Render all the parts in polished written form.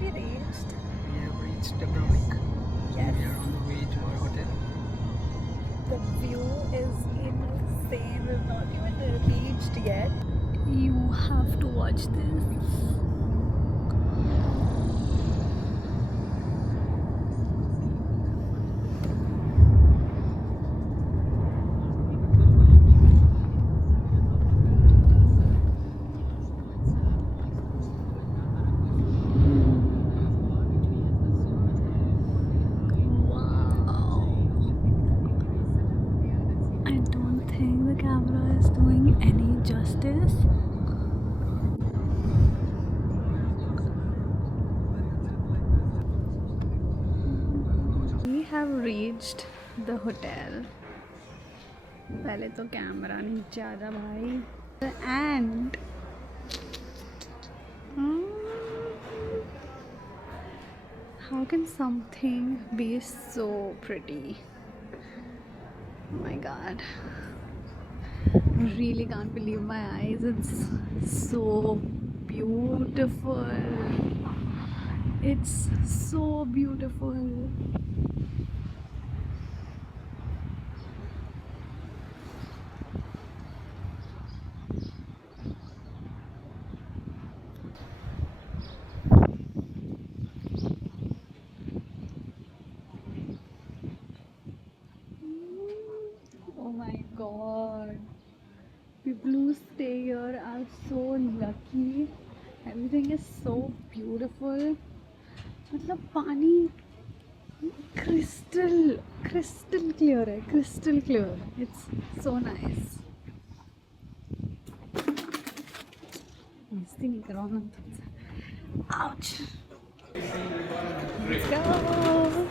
have we reached? We have reached Dubrovnik. Yes. We are on the way to our hotel. The view is insane. We've not even reached yet. You have to watch this. I don't think the camera is doing any justice. We have reached the hotel. पहले तो camera नीचे आ जा भाई. And how can something be so pretty? Oh my god. I really can't believe my eyes. It's so beautiful. It's so beautiful. Oh my god. People who stay here are so lucky. Everything is so beautiful. मतलब पानी crystal clear है, crystal clear. It's so nice. मस्ती नहीं करो ना तुमसे. Ouch. Let's go.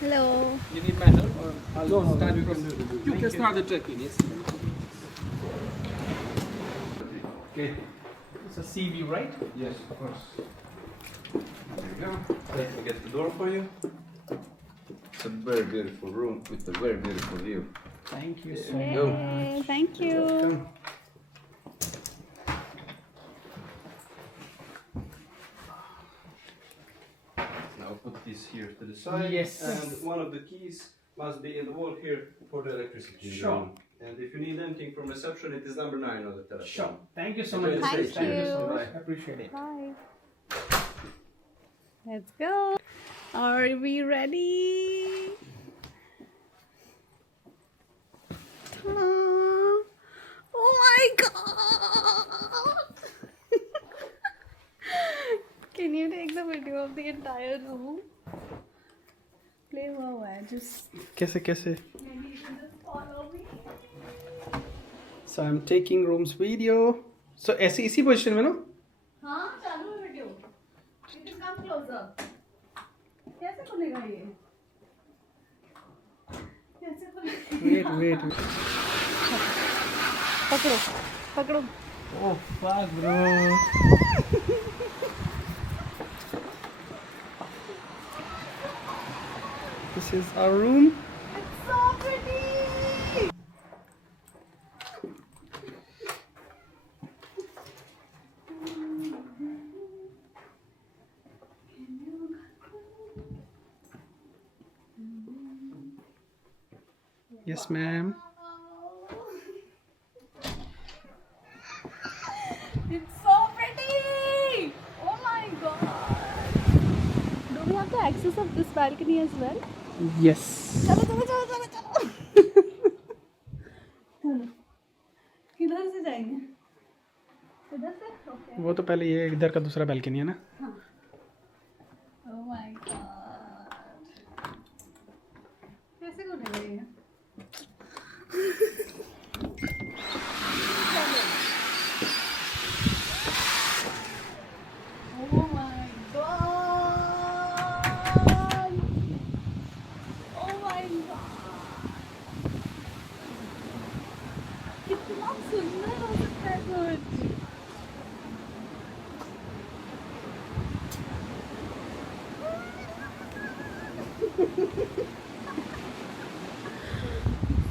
Hello. You need my help or I'll No, start you from- can do it. You can start the check-in, yes. Okay. It's a sea view, right? Yes, of course. There you go. Let me get the door for you. It's a very beautiful room with a very beautiful view. Thank you so There much. you go. Hey, thank you. Welcome. Now put this here to the side. Yes. And one of the keys must be in the wall here for the electricity. in the Sure. room. And if you need anything from reception, it is number 9 on the telephone. Sure. Thank you so Enjoy much. the Thank stay. Thank you so you. much. I appreciate it. Bye. Let's go. Are we ready? Ta-da. Oh my god! Can you take the video of the entire room? Play हुआ है, just कैसे कैसे? maybe you can just follow me. So I'm taking room's video. So ऐसे इसी position में ना? हाँ चालू है video. You can come closer. कैसे खुलेगा ये? कैसे खुलेगा? Wait. पकड़ो पकड़ो. Oh fuck, bro. This is our room. It's so pretty. Yes, ma'am. It's so pretty. Oh my god. Do we have the access of this balcony as well? Yes. चलो चलो चलो चलो चलो. चलो. किधर से जाएंगे? इधर से? Okay. वो तो पहले ये इधर का दूसरा बैल्कनी है ना? Oh my god. कैसे खुलेगा ये? Oh my god. Oh my god. कितना सुंदर हो सकता है कुछ.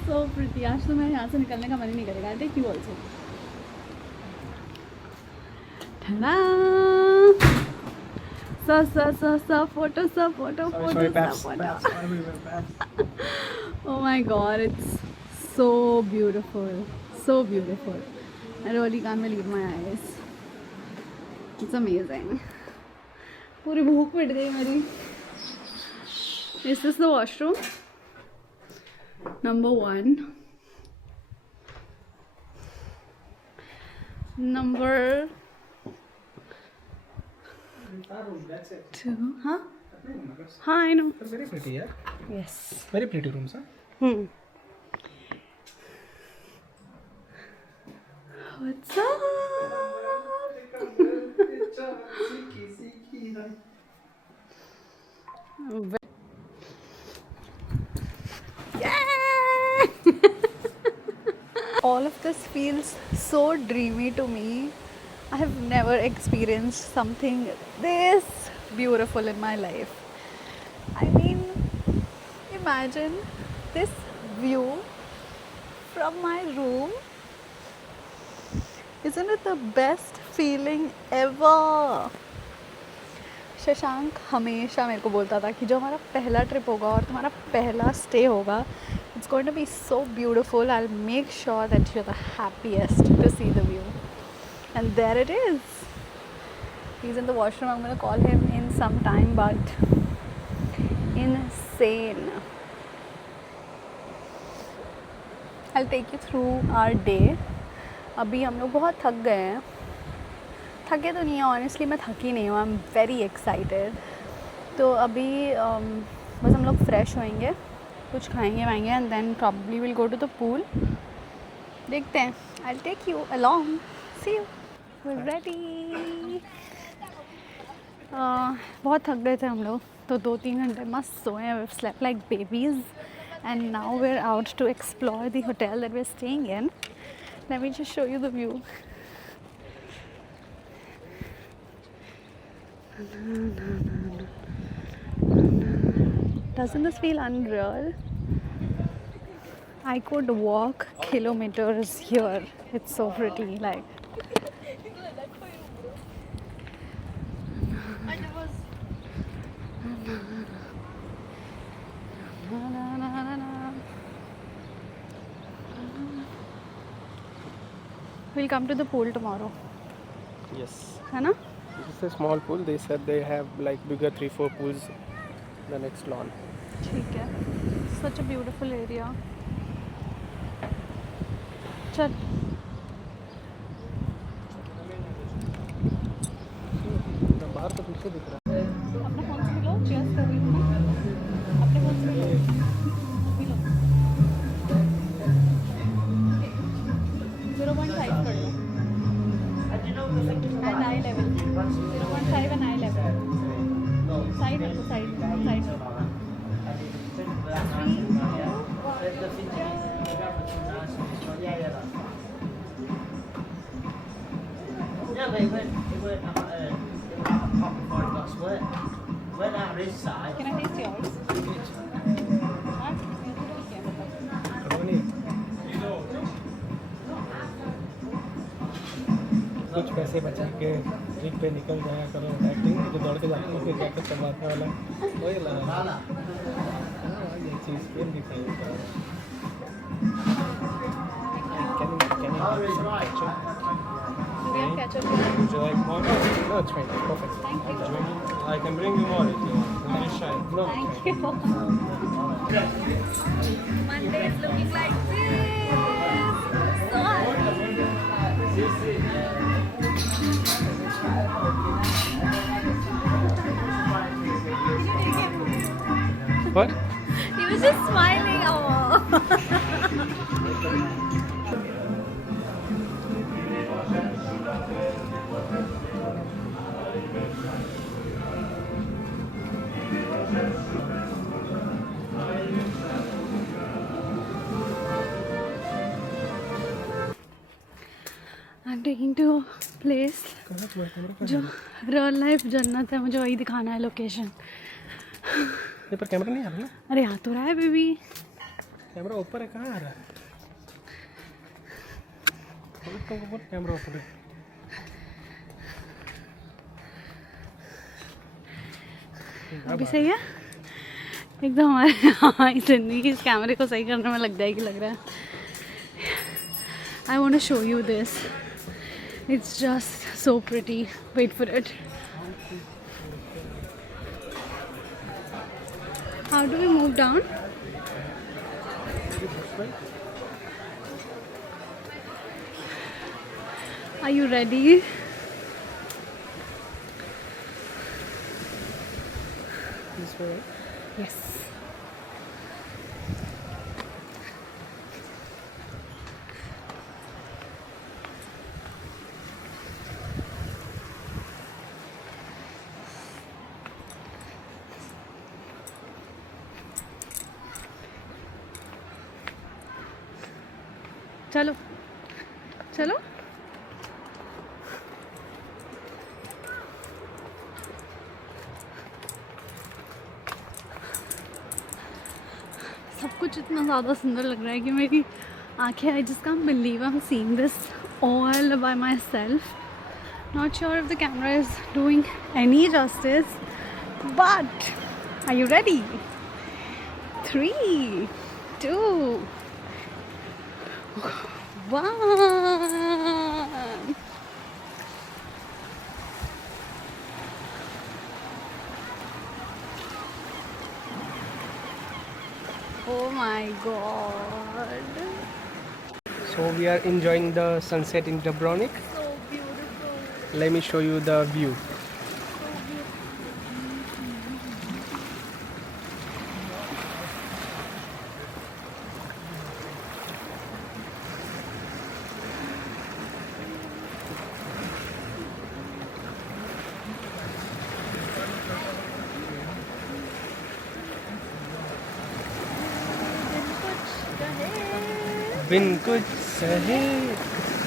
so pretty. आज तो मैं यहाँ से निकलने का मन ही नहीं करेगा. I'll take you also. Ta-da! So, photo. Oh my god, it's so beautiful. So beautiful. I really can't believe my eyes. It's amazing. पूरी भूख मिट गई मेरी. Is this the washroom? Number 1. Number 2. Huh? Huh, I know. Very pretty, yeah. Yes. Very pretty rooms, huh? What's up? All of this feels so dreamy to me. I have never experienced something this beautiful in my life. I mean, imagine this view from my room. Isn't it the best feeling ever? Shashank हमेशा मेरे को बोलता था कि जो हमारा पहला trip होगा और तुम्हारा पहला स्टे होगा, it's going to be so beautiful. I'll make sure that you're the happiest to see the view. And there it is. He's in the washroom. I'm going to call him in some time, but insane. I'll take you through our day. अभी हम लोग बहुत थक गए हैं. थके तो नहीं है, ऑनेस्टली मैं थकी नहीं हूँ. I am very excited. तो अभी बस हम लोग फ्रेश होएंगे, कुछ खाएंगे वाएंगे, and then probably will go to the pool. देखते हैं. I will take you along. See you. We ready. बहुत थक गए थे हम लोग, तो 2-3 घंटे मस्त सोए हैं. We slept like babies and now we are out to explore the hotel that we are staying in. Let me just show you the view. Doesn't this feel unreal? I could walk kilometers here. It's so pretty. Like, we'll come to the pool tomorrow. Yes. है ना? This is a small pool. They said they have like bigger 3-4 pools the next lawn. ठीक है. Such a beautiful area. चल. बाहर तो पीछे दिख रहा है. अपने फोन से मिलो. चेयर्स कर रही हूँ मैं. अपने फोन से मिलो. मिलो. 0.5 कर लो. And eye level. 0.5 and eye level. Side to side. Side. 3, 2, 1. Yeah, but it went pop before it got split. Went out this side. Can I taste yours? हाँ, ठीक है. कुछ पैसे बचा के ट्रिप पे निकल जाया करो. एक्टिंग जो दौड़ के जाते हो फिर जाकर चबाने वाला वही लगा. ये चीज़ फिर दिखाई देता है. Do we have ketchup? Would you like more? No, it's fine. Perfect. Thank you. I can bring you more if you want. Very shy. No. Thank you. Monday is looking like this. So What? he was just smiling. Oh. I'm taking to a place जो real life जन्नत है. मुझे वही दिखाना है location. ये पर camera नहीं आ रहा ना. अरे आ तो रहा है बेबी. कैमरा ऊपर है, कहाँ आ रहा है? कैमरा ऊपर है। अभी सही है एकदम। हमारे जिंदगी इस कैमरे को सही करने में लग जाएगी लग रहा है। I want to show you this, it's just so pretty, wait for it. How do we move down? Are you ready? This way, right? Yes. चलो चलो। सब कुछ इतना ज़्यादा सुंदर लग रहा है कि मेरी आंखें, I just can't believe I am seeing this all by myself. Not sure if the camera is doing any justice, but are you ready? 3, 2, 1। Oh my god. So we are enjoying the sunset in Dubrovnik. So beautiful. Let me show you the view. बिन कुछ सहे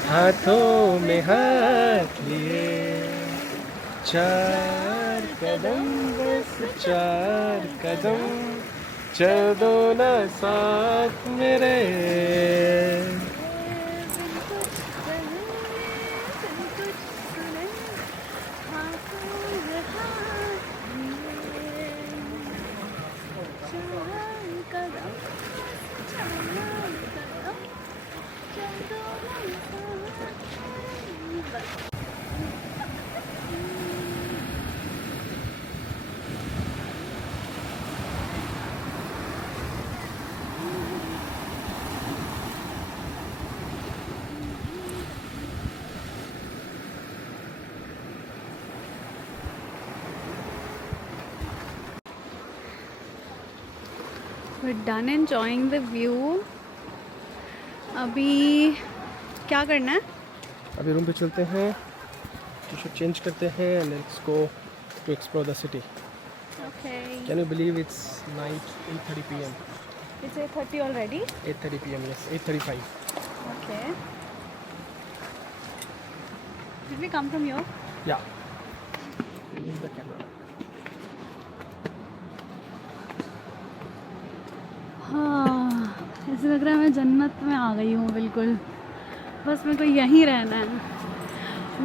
हाथों में हाथ लिए, 4 कदम बस 4 कदम चल दो ना साथ मेरे। We're done enjoying the view. अभी क्या करना है? अभी रूम पे चलते हैं, टी-शर्ट चेंज करते हैं and let's go to explore the city. Okay. Can you believe it's night 8:30 p.m. It's 8:30 already. 8:30 p.m. Yes, 8:35. Okay. Did we come from here? Yeah. Use the camera. हाँ, ऐसे लग रहा है मैं जन्नत में आ गई हूँ बिल्कुल। बस मेरे को यहीं रहना है।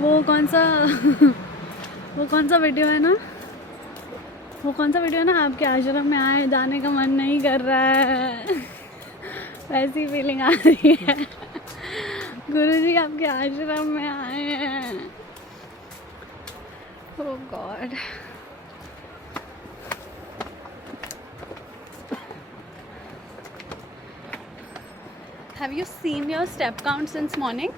वो कौन सा वीडियो है ना, आपके आश्रम में आए जाने का मन नहीं कर रहा है, वैसी फीलिंग आ रही है। गुरुजी आपके आश्रम में आए हैं। ओह God. Have you seen your step count since morning?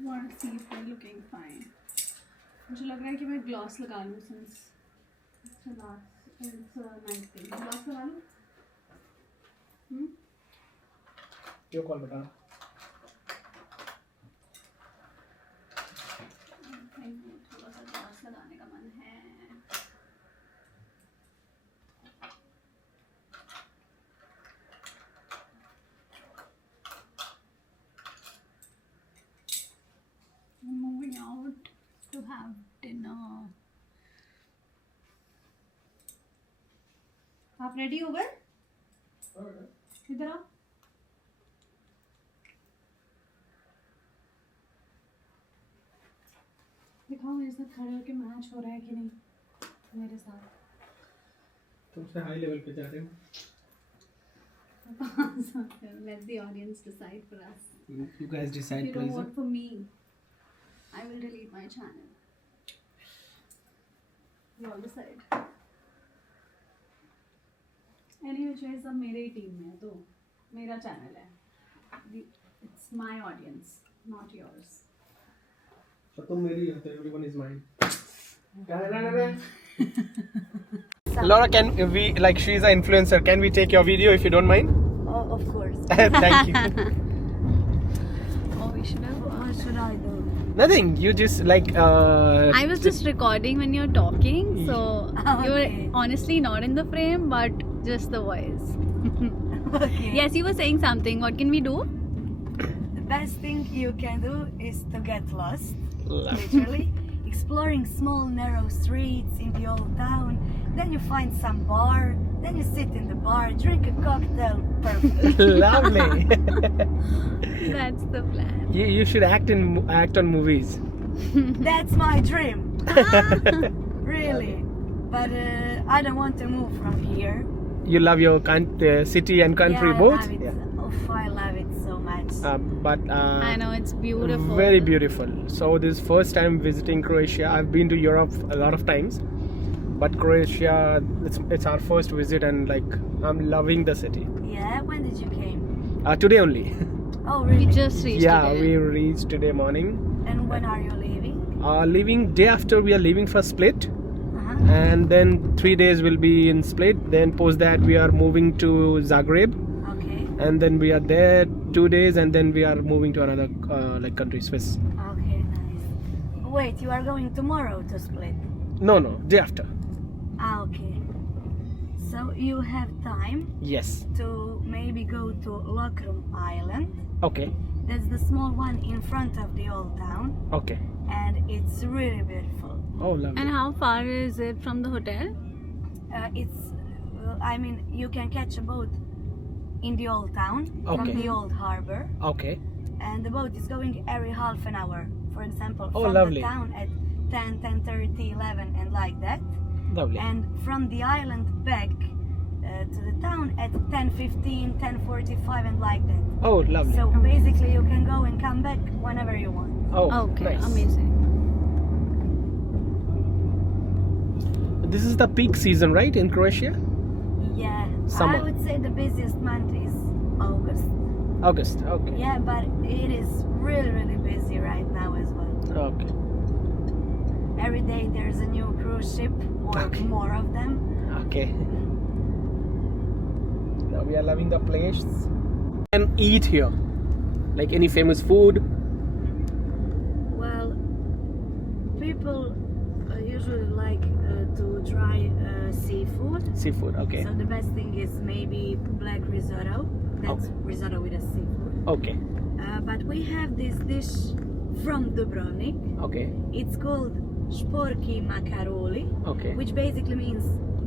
Want to see if they're looking fine. मुझे लग रहा है कि मैं ग्लॉस लगा लूँ since it's a night thing. Gloss लगा लूँ? यो कॉल बता। थोड़ा सा ग्लास लगाने का मन है। आप रेडी हो गए? इधर आओ। दिखाओ मेरे साथ खड़े होके मैच हो रहा है कि नहीं मेरे साथ। तुमसे हाई लेवल पे जा रहे हो। Let the audience decide for us. You guys decide, You don't please. vote for me. I will delete my channel. You all decide. Anyway, choice अब मेरे ही टीम में है तो मेरा चैनल है. It's my audience, not yours. तो तुम मेरी हो तो everyone is mine. Laura, can we, like, she's an influencer, can we take your video if you don't mind? Oh, of course. Thank you. Oh, we should have. What should I do? Nothing, you just like I was just recording when you're talking, so Okay. you're honestly not in the frame, but just the voice. Okay. Yes, you were saying something. What can we do? The best thing you can do is to get lost, literally. Exploring small narrow streets in the old town. Then you find some bar. Then you sit in the bar, drink a cocktail. Perfect. Lovely. That's the plan. You should act on movies. That's my dream. Really. But I don't want to move from here. You love your city and country Yeah, both. I love it. Oh, I love it so much. But I know it's beautiful. very beautiful. So this is first time visiting Croatia. I've been to Europe a lot of times, but Croatia, it's our first visit, and like I'm loving the city. Yeah, when did you came? Today only. Oh, We really? just reached Yeah, today. we reached today morning. And when are you leaving? Leaving day after we are leaving for Split, Uh-huh. and then 3 days will be in Split. Then post that we are moving to Zagreb, Okay. and then we are there 2 days, and then we are moving to another like country, Swiss. Okay, nice. Wait, you are going tomorrow to Split? No, day after. Ah, okay. So you have time Yes. to maybe go to Lokrum Island. Okay. That's the small one in front of the old town, Okay. and it's really beautiful. Oh, lovely. And how far is it from the hotel? I mean, you can catch a boat in the old town Okay. from the old harbor, Okay. and the boat is going every half an hour. For example, Oh, from lovely. the town at 10, 10:30, 11, and like that. Lovely. And from the island back to the town at 10:15, 10:45, and like that. Oh, lovely. So basically, you can go and come back whenever you want. Oh, Okay, nice. amazing. This is the peak season, right, in Croatia? Yeah, Summer. I would say the busiest month is August. August. Okay. Yeah, but it is really, really busy right now as well. Okay. Every day there's a new cruise ship or Okay. more of them. Okay. Now we are loving the place. And eat here. Like any famous food? Well, people usually like to try seafood. Seafood. Okay. So the best thing is maybe black risotto. That's Okay. risotto with a seafood. Okay. But we have this dish from Dubrovnik. Okay. It's called šporki makaroli, Okay. which basically means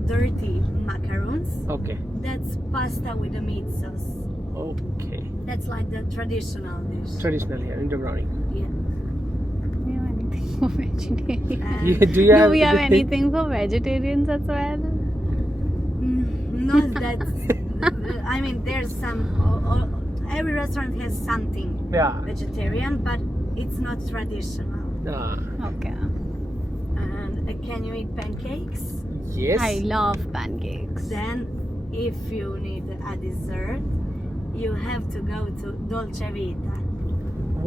dirty macarons. Okay. That's pasta with a meat sauce. Okay. That's like the traditional dish. Traditional here in Dubrovnik. Yeah. We have anything for vegetarians. And Do you Do have we have anything for vegetarians as well? not that. I mean, there's some. Every restaurant has something Yeah. vegetarian, but it's not traditional. Okay. And can you eat pancakes? Yes. I love pancakes. Then, if you need a dessert, you have to go to Dolce Vita.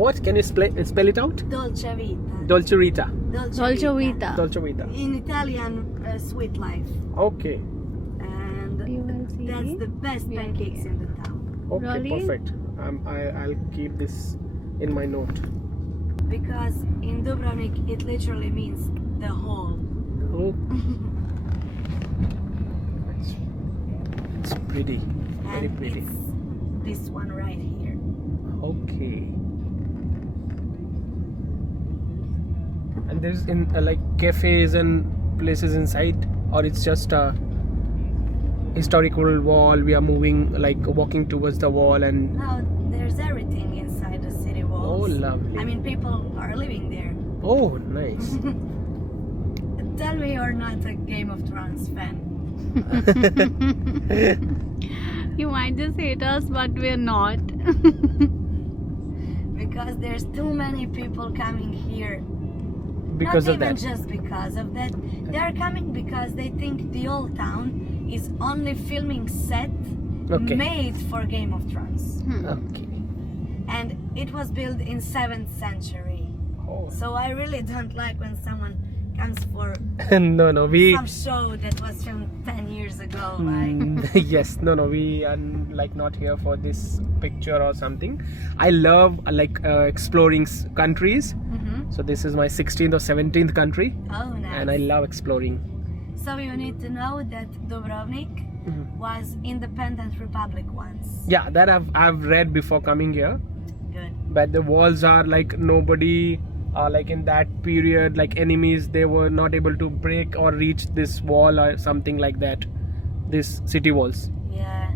What? Can you spell it out? Dolce Vita. Dolce Vita. Dolce Vita. Dolce Vita. In Italian, sweet life. Okay. And You will see. that's the best We are pancakes here. in the town. Okay. Really? Perfect. I'll keep this in my note. Because in Dubrovnik, it literally means the whole. Oh. It's pretty. Very And pretty. it's this one right here. Okay. And there's like cafes and places inside, or it's just historical wall. We are moving, like walking towards the wall, and Now there's everything inside the city walls. oh, lovely. I mean, people are living there. Oh, nice. Tell me you're not a Game of Thrones fan. You might just hate us, but we're not. Because there's too many people coming here. Because Not of even that. just because of that. They are coming because they think the old town is only filming set Okay. made for Game of Thrones. Okay. And it was built in 7th century. Oh. So I really don't like when someone comes for No, we. some show that was filmed 10 years ago. Like, Yes, no, we are like not here for this picture or something. I love like exploring countries. So this is my 16th or 17th country, oh, nice. and I love exploring. So you need to know that Dubrovnik was independent republic once. Yeah, that I've read before coming here. Good. But the walls are like nobody, like in that period, like enemies, they were not able to break or reach this wall or something like that. This city walls. Yeah.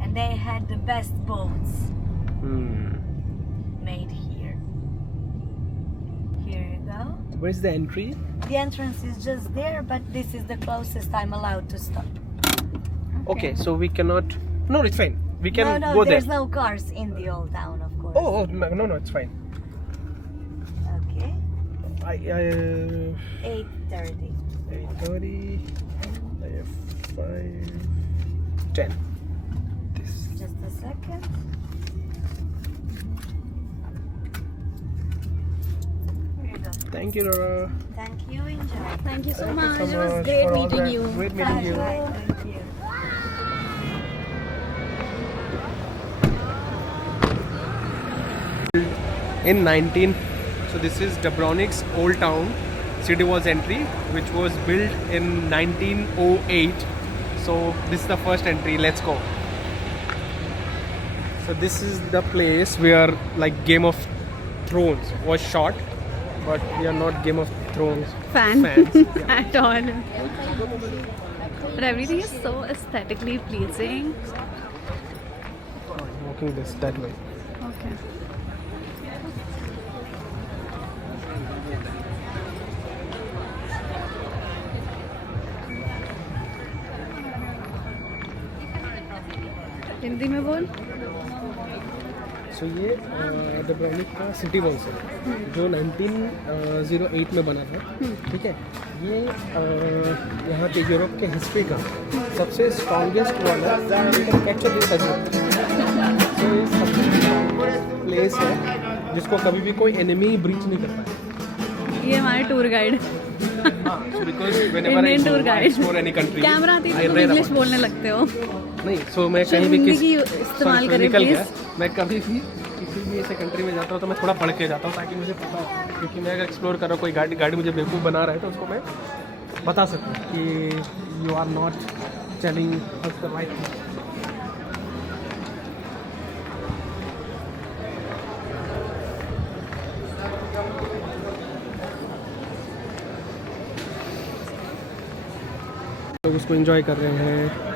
And they had the best boats made here. Here you go. Where's the entry? The entrance is just there, but this is the closest I'm allowed to stop. Okay, so we cannot. No, it's fine. We can no, go there. there's no cars in the old town, of course. Oh, no, it's fine. Okay. I 8:30. 8:30, 5, 10. This. Just a second. Here you go. Thank you, Laura. Thank you. Enjoy. Thank you so Thank much. you so It was much great for all meeting that. you. Great meeting you. Bye. Thank you. In 19, so this is Dubrovnik's old town city walls entry, which was built in 1908. So this is the first entry. Let's go. So this is the place where like Game of Thrones was shot, but we are not Game of Thrones Fan fans. Yeah. at all. But everything is so aesthetically pleasing. Walking this that way. Okay. Hindi में बोल. सो ये डब्रोनिक का city walls है जो 1908 में बना था. ठीक है, ये यहाँ के यूरोप के हिस्ट्री का सबसे स्ट्रॉन्गेस्ट वॉल है. कैप्चर दिस सो ये सबसे स्ट्रॉन्गेस्ट प्लेस है जिसको कभी भी कोई एनिमी ब्रीच नहीं कर पाया. ये हमारे tour guide. Because Indian tour guide. Explore any country camera आती है तो इंग्लिश बोलने लगते हो. नहीं. सो मैं कहीं भी हिंदी किसी की इस्तेमाल करें निकल गया. प्लीज. मैं कभी भी किसी भी ऐसे कंट्री में जाता हूँ तो मैं थोड़ा पढ़ के जाता हूँ ताकि मुझे पता हो, क्योंकि मैं अगर एक्सप्लोर कर रहा हूँ कोई गाड़ी मुझे बेवकूफ़ बना रहा है तो उसको मैं बता सकूँ कि you are not telling the right thing. लोग उसको एंजॉय कर रहे हैं.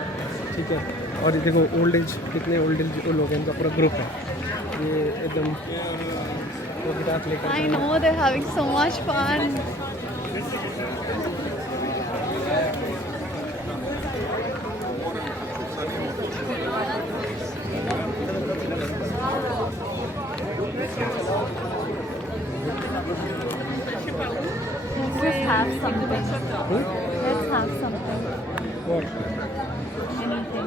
ठीक है, और ये देखो ओल्ड एज, कितने ओल्ड एज लोग हैं. इनका पूरा ग्रुप है. ये एकदम गिटार लेकर I know they're having so much fun. Let's just have something. Let's have something. Anything.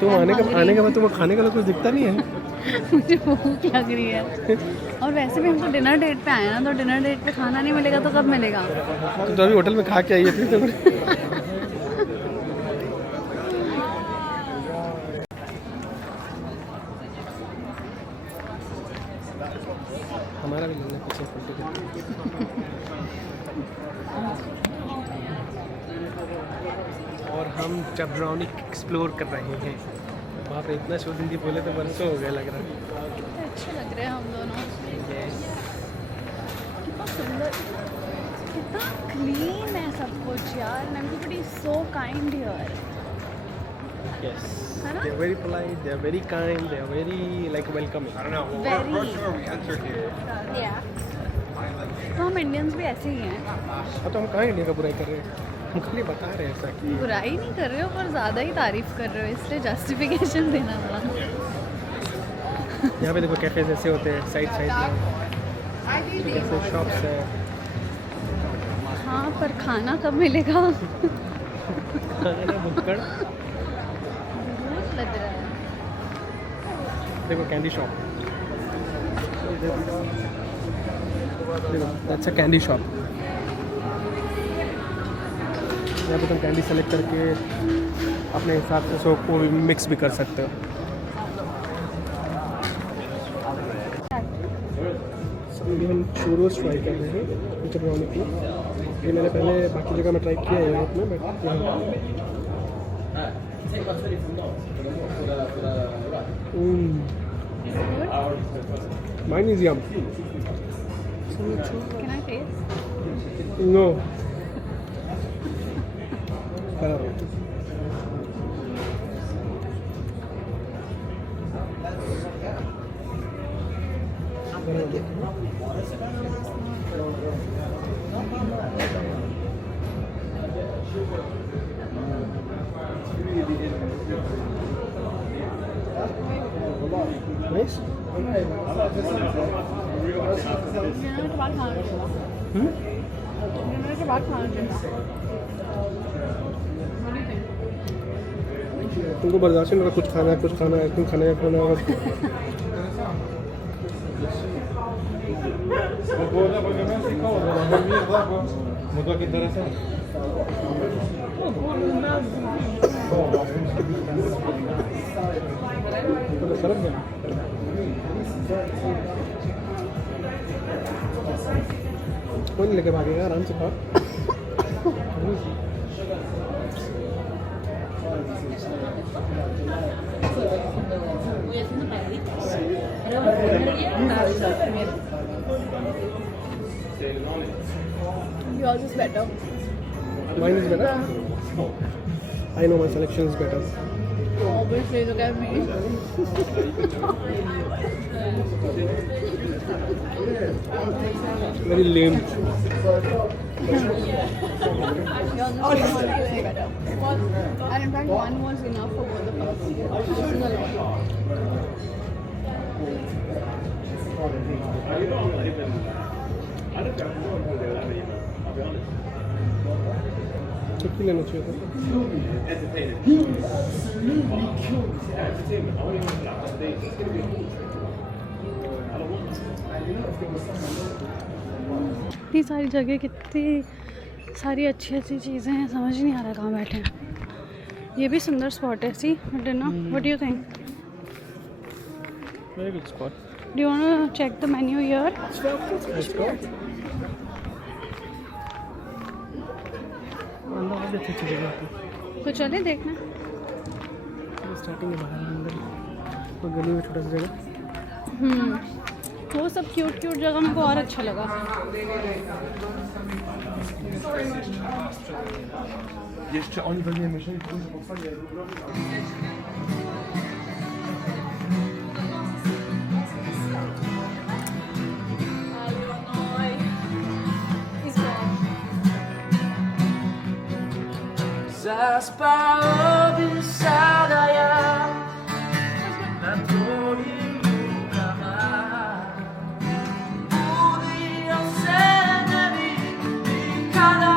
तुम आने के बाद तुम्हें खाने का कुछ दिखता नहीं है. मुझे भूख लग रही है. और वैसे भी हम तो डिनर डेट पे आए हैं ना, तो डिनर डेट पे खाना नहीं मिलेगा तो कब मिलेगा. तो अभी होटल में खा के आई है फिर तुम. हमारा भी लेना कुछ और हम डब्रोनिक एक्सप्लोर कर रहे हैं. वहाँ पे इतना शुद्ध हिंदी बोले तो बरसों हो गया लग रहा है. कितने अच्छे लग रहे हैं हम दोनों. कितना सुंदर, कितना क्लीन है सब कुछ यार. And everybody is so kind here. Yes. है ना? They are very polite. They are very kind. They are very like welcoming. I don't know. Well, Very. we're sure we entered here. Yeah. तो हम Indians भी ऐसे ही हैं. अब तो हम कहाँ इंडिया का बुराई कर रहे हैं, हम खाली बता रहे हैं ऐसा कि बुराई नहीं कर रहे हो पर ज़्यादा ही तारीफ कर रहे हो, इसलिए जस्टिफिकेशन देना पड़ा. यहाँ पे देखो कैफेज ऐसे होते हैं साइड में, ऐसे शॉप्स है. हाँ पर खाना कब मिलेगा? खाना भुक्कड़. भूख लग रहा है. देखो कैंडी शॉप, देखो दैट्स अ कैंडी शॉप. यहाँ पे तुम कैंडी सेलेक्ट करके अपने हिसाब से उसको को मिक्स भी कर सकते हो. अभी हम चूरोस ट्राई कर रहे हैं इकोनॉमिक की. ये मैंने पहले बाकी जगह में ट्राई किया है यूरोप में, but mine is yum. Can I taste? No. Nice. Dinner के बाद खाना चाहिए. डिनर के बाद खाना चाहिए. What do you think? तुमको बर्दाश्त नहीं होगा, कुछ खाना है, कुछ खाना है, तुम खाने का खाना है. कोई नहीं लेके भागेगा, आराम से खाओ. Yours is better. Mine is better. I know my selection is better. Obviously, look at me. Very lame. Yours is way better. And in fact, one was enough for both of us. This is a lot. चुटकी लेना चाहिए था. इतनी सारी जगह, कितनी सारी अच्छी अच्छी चीज़ें हैं, समझ नहीं आ रहा कहाँ बैठे हैं. ये भी सुंदर स्पॉट है. See dinner. What do you think? Very good spot. Do you want to check the menu here? Let's go. अंदर बहुत अच्छी अच्छी जगह होती है. तो चले देखना. स्टार्टिंग में बाहर अंदर और गली में छोटा सा जगह. वो सब क्यूट क्यूट जगह मेरे को और अच्छा लगा. Jeszcze oni pewnie myśleli, że Zaspałem sada ja na twoim rukawach. Budy osenne mi kada.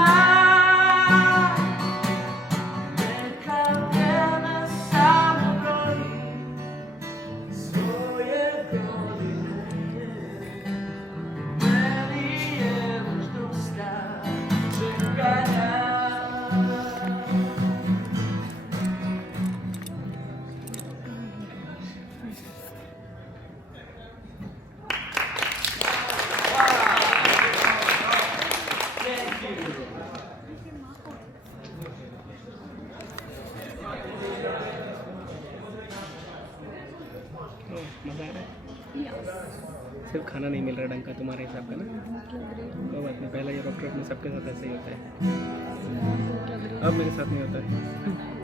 Neka wiemy same broni swoje godziny. Byli już czekania. सिर्फ खाना नहीं मिल रहा ढंग का तुम्हारे हिसाब का ना। कोई बात नहीं, पहला ये डॉक्टर में सबके साथ ऐसे ही होता है। अब मेरे साथ नहीं होता है।